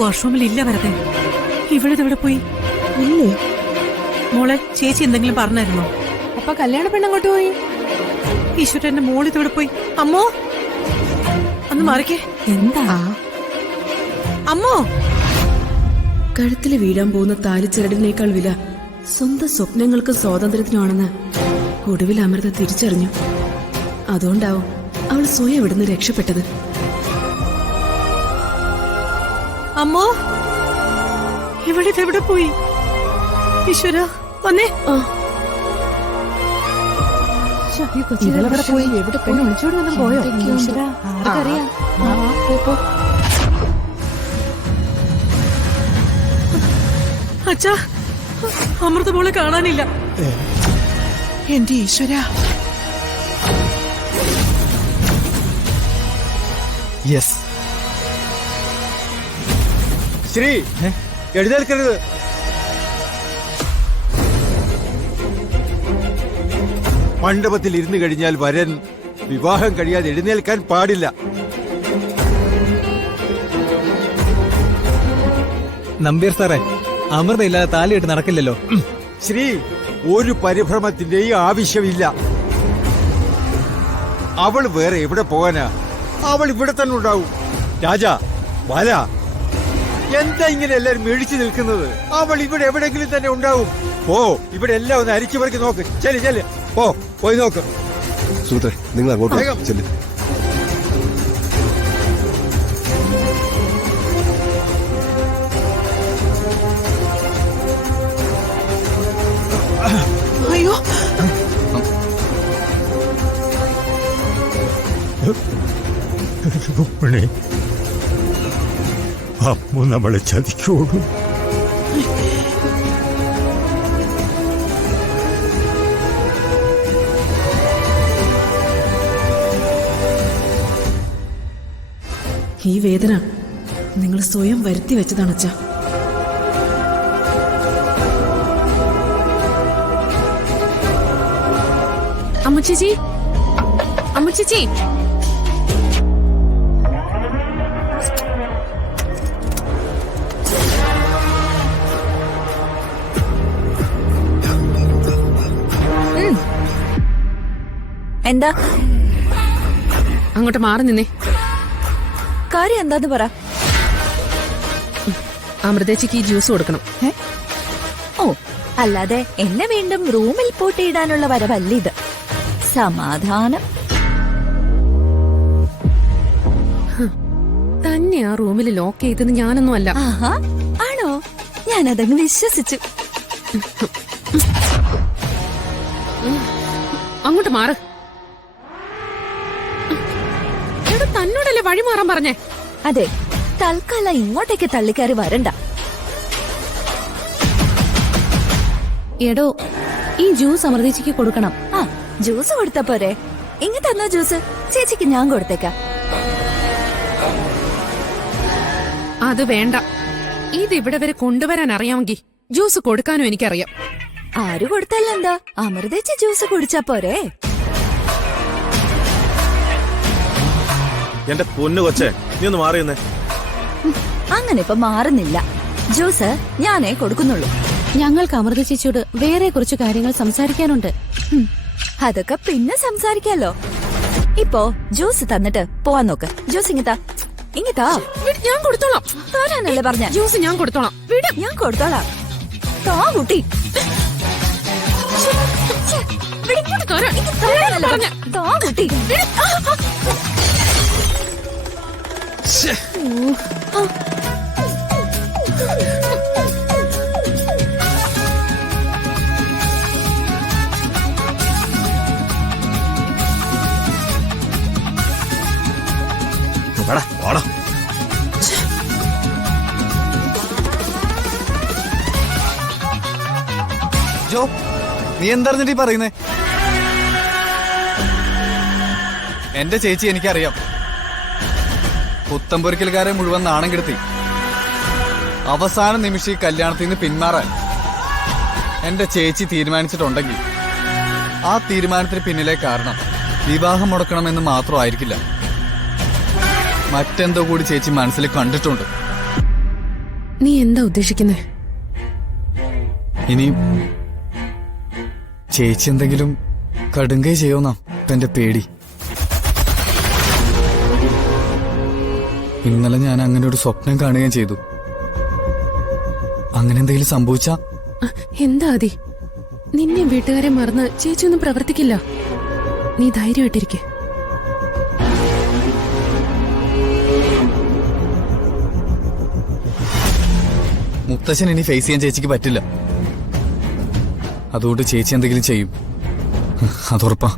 വാഷ്റൂമിലില്ല വരതെ. ഇവളിതെവിടെ പോയി? ഇല്ലേ മോളെ, ചേച്ചി എന്തെങ്കിലും പറഞ്ഞായിരുന്നോ? അപ്പൊ കല്യാണ പെണ്ണങ്ങോട്ട് പോയി? ഈശ്വരന്റെ മോളിതെവിടെ പോയി? അമ്മോ, ഒന്ന് മാറിക്കേ. എന്താ അമ്മോ, കഴുത്തിൽ വീഴാൻ പോകുന്ന താലിച്ചരടിനേക്കാൾ വില സ്വന്തം സ്വപ്നങ്ങൾക്കും സ്വാതന്ത്ര്യത്തിനുമാണെന്ന് ഒടുവിൽ അമൃത തിരിച്ചറിഞ്ഞു. അതുകൊണ്ടാവും അവൾ സ്വയം ഇവിടുന്ന് രക്ഷപ്പെട്ടത്. അമ്മോ, ഇവളിതെവിടെ പോയി? ഈശ്വര, വന്നേ. ഇവളെവിടെ പോയി? എവിടെ പോയി? ഒളിച്ചോട് വല്ലതും പോയോ? ആർക്കറിയാം. അച്ഛാ, അമൃത മോളെ കാണാനില്ല. എന്റെ ഈശ്വര. യെസ്. ശ്രീ, എഴുന്നേൽക്കരുത്. മണ്ഡപത്തിൽ ഇരുന്നു കഴിഞ്ഞാൽ വരൻ വിവാഹം കഴിയാതെ എഴുന്നേൽക്കാൻ പാടില്ല. നമ്പ്യാർ സാറേ, അമൃത ഇല്ലാതെ താലിയിട്ട് നടക്കില്ലല്ലോ. ശ്രീ, ഒരു പരിഭ്രമത്തിന്റെയും ആവശ്യമില്ല. അവൾ വേറെ എവിടെ പോകാനാ? അവൾ ഇവിടെ തന്നെ ഉണ്ടാവും. രാജാ, വല, എന്താ ഇങ്ങനെ എല്ലാരും മേടിച്ചു നിൽക്കുന്നത്? അവൾ ഇവിടെ എവിടെങ്കിലും തന്നെ ഉണ്ടാവും. ഓ, ഇവിടെ എല്ലാം ഒന്ന് അരിച്ചു പറക്കി നോക്ക്. ചെല്ല് ചെല്ല്, പോയി നോക്ക്. സുഹൃത്തെ, നിങ്ങൾ അങ്ങോട്ട് ചെല്ലു. അയ്യോ, രുക്മിണി, അമ്മു നമ്മളെ ചതിക്കോടും. ഈ വേദന നിങ്ങൾ സ്വയം വരുത്തി വെച്ചതാണ് അച്ഛാ. അമ്മുച്ചേച്ചി, അമ്മുച്ചേച്ചി, എന്താ? അങ്ങോട്ട് മാറി നിന്നേ. കാര്യം എന്താന്ന് പറ. അമൃതേച്ചിക്ക് ഈ ജ്യൂസ് കൊടുക്കണം. ഓ, അല്ലാതെ എന്നെ വീണ്ടും റൂമിൽ പൂട്ടിയിടാനുള്ള വരവല്ല ഇത്. സമാധാനം. തന്നെ ആ റൂമിൽ ലോക്ക് ചെയ്തെന്ന് ഞാനൊന്നും അല്ല. ആഹാ, ആണോ? ഞാനതങ്ങ് വിശ്വസിച്ചു. അങ്ങോട്ട് മാറ്. തന്നോടല്ലേ വഴി മാറാൻ പറഞ്ഞേ? അതെ, തൽക്കാലം ഇങ്ങോട്ടേക്ക് തള്ളിക്കയറി വരണ്ട. എടോ, ഈ ജ്യൂസ് അമൃതേച്ചിക്ക് കൊടുക്കണം. ആ, ജ്യൂസ് കൊടുത്ത പോരെ? ഇങ്ങ് തന്ന ജ്യൂസ് ചേച്ചിക്ക് ഞാൻ കൊടുത്തേക്കാം. അത് വേണ്ട. ഇത് ഇവിടെ വരെ കൊണ്ടുവരാൻ അറിയാമെങ്കിൽ ജ്യൂസ് കൊടുക്കാനും എനിക്കറിയാം. ആര് കൊടുത്തല്ലെന്താ? അമൃതേച്ചി ജ്യൂസ് കുടിച്ചാ പോരെ? എന്റെ പൊന്നു കൊച്ചേ, നീ ഒന്ന് മാറിയെന്നേ. അങ്ങനെ ഇപ്പൊ മാറുന്നില്ല. ജ്യൂസ് ഞാനേ കൊടുക്കുന്നുള്ളൂ. ഞങ്ങൾക്ക് അമൃത ചേച്ചിയോട് വേറെ കുറച്ച് കാര്യങ്ങൾ സംസാരിക്കാനുണ്ട്. അതൊക്കെ പിന്നെ സംസാരിക്കാലോ. ഇപ്പോ ജ്യൂസ് തന്നിട്ട് പോവാൻ നോക്ക്. ജ്യൂസ് ഇങ്ങിത്താ, ഇങ്ങിത്താ. ഞാൻ കൊടുത്തോളാം. താനാണല്ലേ പറഞ്ഞ? ജ്യൂസ് ഞാൻ കൊടുത്തോളാം. ഞാൻ കൊടുത്തോളാം. താ കുട്ടി. താ കുട്ടി. ജോ, നീ എന്തായിരുന്നിട്ട് ഈ പറയുന്നേ? എന്റെ ചേച്ചി എനിക്കറിയാം. പുത്തമ്പൊരിക്കൽക്കാരെ മുഴുവൻ നാണം കെടുത്തി അവസാന നിമിഷം ഈ കല്യാണത്തിൽ നിന്ന് പിന്മാറാൻ എന്റെ ചേച്ചി തീരുമാനിച്ചിട്ടുണ്ടെങ്കിൽ ആ തീരുമാനത്തിന് പിന്നിലെ കാരണം വിവാഹം മുടക്കണമെന്ന് മാത്രമായിരിക്കില്ല. മറ്റെന്തോ കൂടി ചേച്ചി മനസ്സിൽ കണ്ടിട്ടുണ്ട്. നീ എന്താ ഉദ്ദേശിക്കുന്നേ? ഇനി ചേച്ചി എന്തെങ്കിലും കടുങ്കൈ ചെയ്യുമെന്നാ എന്റെ പേടി. ഇന്നലെ ഞാൻ അങ്ങനെ ഒരു സ്വപ്നം കാണുകയും ചെയ്തു. അങ്ങനെ എന്തെങ്കിലും സംഭവിച്ചാ? എന്താ അതി? നിന്നെ വീട്ടുകാരെ മറന്ന് ചേച്ചിയൊന്നും പ്രവർത്തിക്കില്ല. നീ ധൈര്യമായിട്ടിരിക്കെ. മുത്തശ്ശൻ ഇനി ഫേസ് ചെയ്യാൻ ചേച്ചിക്ക് പറ്റില്ല. അതുകൊണ്ട് ചേച്ചി എന്തെങ്കിലും ചെയ്യും, അതുറപ്പാ.